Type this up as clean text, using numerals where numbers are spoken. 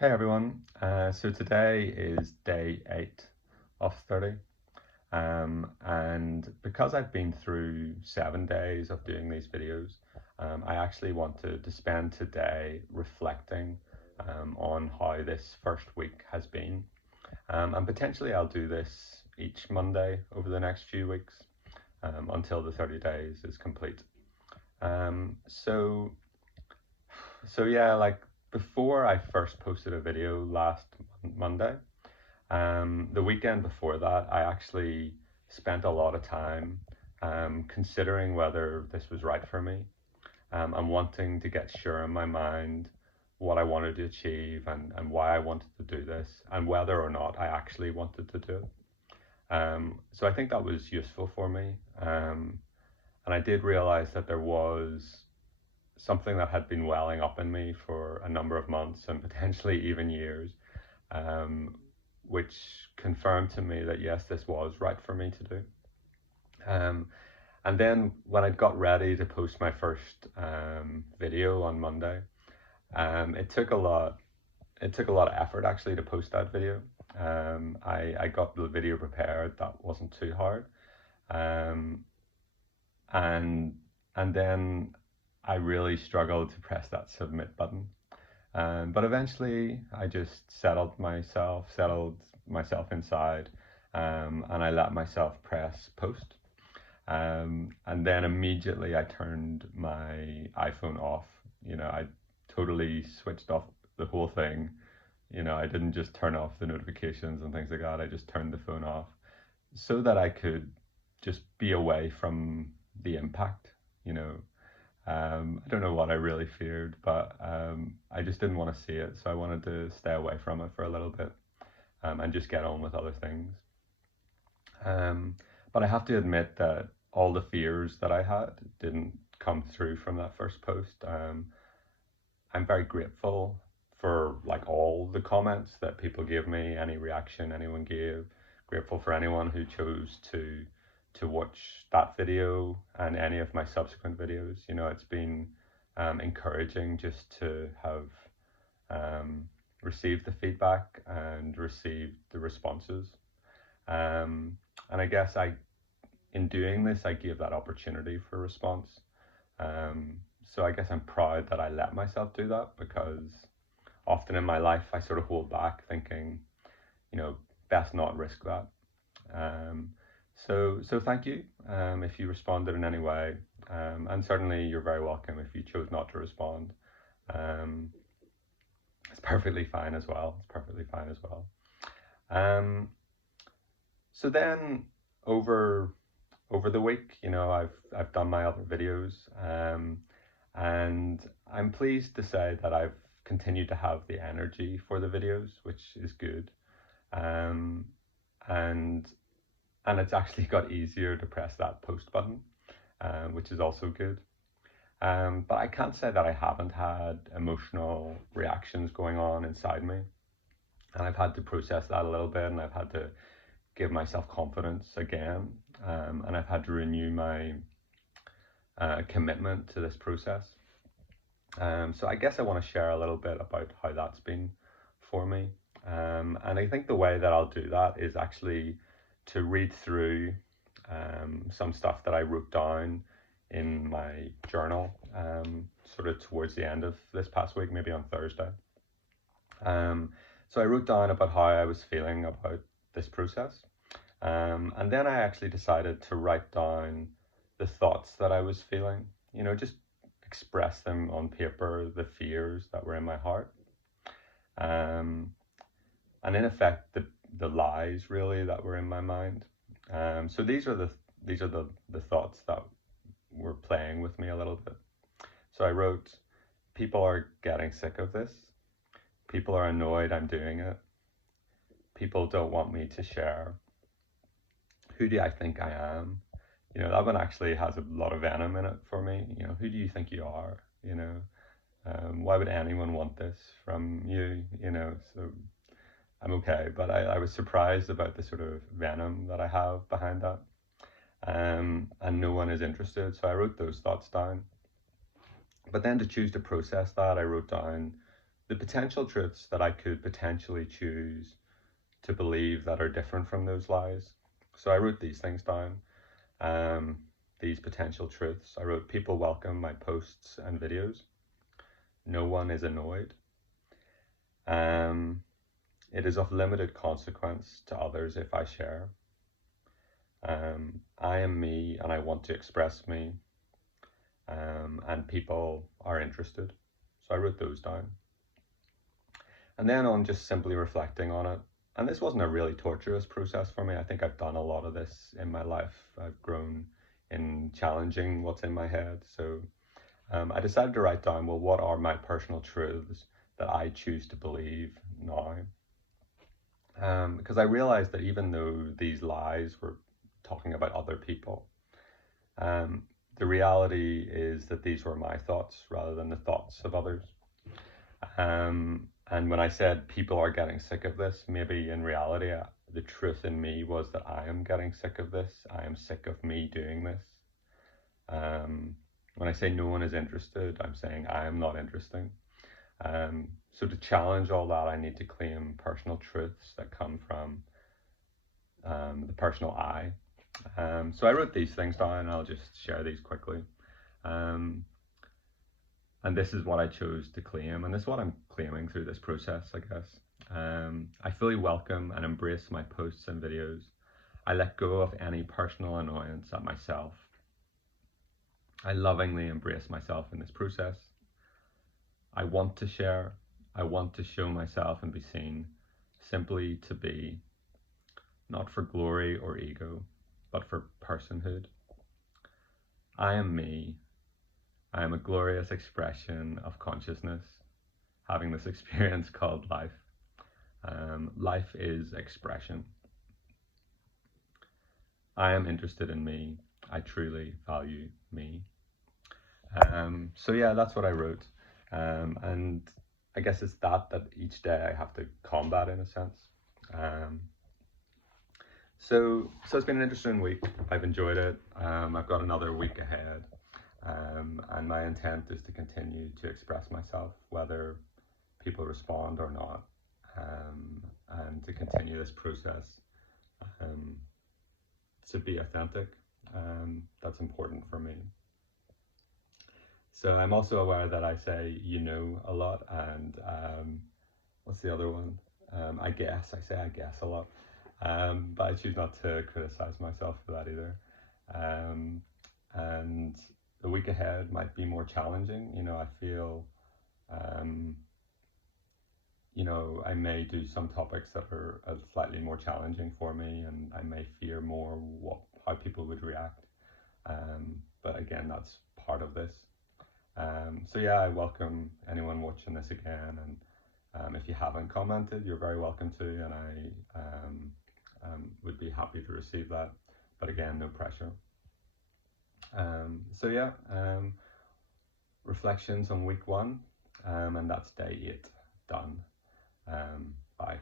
Hey everyone, so today is day 8 of 30, and because I've been through 7 days of doing these videos, I actually wanted to spend today reflecting on how this first week has been, and potentially I'll do this each Monday over the next few weeks until the 30 days is complete. Um, so so yeah, like before I first posted a video last Monday. The weekend before that, I actually spent a lot of time considering whether this was right for me and wanting to get sure in my mind what I wanted to achieve and why I wanted to do this and whether or not I actually wanted to do it. So I think that was useful for me. And I did realize that there was something that had been welling up in me for a number of months and potentially even years, um, which confirmed to me that yes, this was right for me to do. Um, and then when I got ready to post my first video on Monday, it took a lot. It took a lot of effort actually to post that video. I got the video prepared. That wasn't too hard. Um, and and then I really struggled to press that submit button. But eventually, I just settled myself inside, and I let myself press post. And then immediately I turned my iPhone off. I totally switched off the whole thing. I didn't just turn off the notifications and things like that. I just turned the phone off so that I could just be away from the impact. You know, I don't know what I really feared, but I just didn't want to see it. So I wanted to stay away from it for a little bit and just get on with other things. Um, but I have to admit that all the fears that I had didn't come through from that first post. I'm very grateful for like all the comments that people gave me, any reaction anyone gave. Grateful for anyone who chose to watch that video and any of my subsequent videos. It's been encouraging just to have received the feedback and received the responses. Um, and I guess in doing this, I gave that opportunity for response. Um, so I guess I'm proud that I let myself do that because often in my life I sort of hold back thinking, you know, best not risk that. Um, so thank you if you responded in any way, and certainly you're very welcome if you chose not to respond. Um, it's perfectly fine as well. It's perfectly fine as well. Um, so then over over the week, I've done my other videos, and I'm pleased to say that I've continued to have the energy for the videos, which is good. Um, and and it's actually got easier to press that post button, which is also good. But I can't say that I haven't had emotional reactions going on inside me, and I've had to process that a little bit, and I've had to give myself confidence again, and I've had to renew my commitment to this process. So I guess I want to share a little bit about how that's been for me. And I think the way that I'll do that is actually to read through some stuff that I wrote down in my journal, sort of towards the end of this past week, maybe on Thursday. So I wrote down about how I was feeling about this process. And then I actually decided to write down the thoughts that I was feeling, just express them on paper, the fears that were in my heart. Um, and in effect, the lies really that were in my mind. So these are the thoughts that were playing with me a little bit. So I wrote, people are getting sick of this. People are annoyed I'm doing it. People don't want me to share. Who do I think I am? That one actually has a lot of venom in it for me. Who do you think you are? Why would anyone want this from you? So I'm okay, but I was surprised about the sort of venom that I have behind that. And no one is interested. So I wrote those thoughts down. But then to choose to process that, I wrote down the potential truths that I could potentially choose to believe that are different from those lies. So I wrote these things down, these potential truths. I wrote, people welcome my posts and videos. No one is annoyed. It is of limited consequence to others if I share. I am me and I want to express me, and people are interested. So I wrote those down. And then on just simply reflecting on it, and this wasn't a really torturous process for me. I think I've done a lot of this in my life. I've grown in challenging what's in my head. So I decided to write down, well, what are my personal truths that I choose to believe now? Because I realized that even though these lies were talking about other people, the reality is that these were my thoughts rather than the thoughts of others. And when I said people are getting sick of this, maybe in reality, the truth in me was that I am getting sick of this. I am sick of me doing this. When I say no one is interested, I'm saying I am not interesting. So to challenge all that, I need to claim personal truths that come from the personal I. So I wrote these things down, and I'll just share these quickly. And this is what I chose to claim, and this is what I'm claiming through this process, I guess. I fully welcome and embrace my posts and videos. I let go of any personal annoyance at myself. I lovingly embrace myself in this process. I want to share. I want to show myself and be seen, simply to be, not for glory or ego, but for personhood. I am me. I am a glorious expression of consciousness, having this experience called life. Life is expression. I am interested in me. I truly value me. So yeah, that's what I wrote. And I guess it's that each day I have to combat in a sense. So it's been an interesting week. I've enjoyed it. I've got another week ahead. And my intent is to continue to express myself, whether people respond or not, and to continue this process, to be authentic. That's important for me. So I'm also aware that I say a lot, and what's the other one? I guess. I say I guess a lot, but I choose not to criticize myself for that either. And the week ahead might be more challenging. I feel, I may do some topics that are slightly more challenging for me, and I may fear more how people would react. But again, that's part of this. So yeah, I welcome anyone watching this again, and if you haven't commented, you're very welcome to, and I would be happy to receive that. But again, no pressure. So yeah, reflections on week 1, and that's day 8 done. Bye.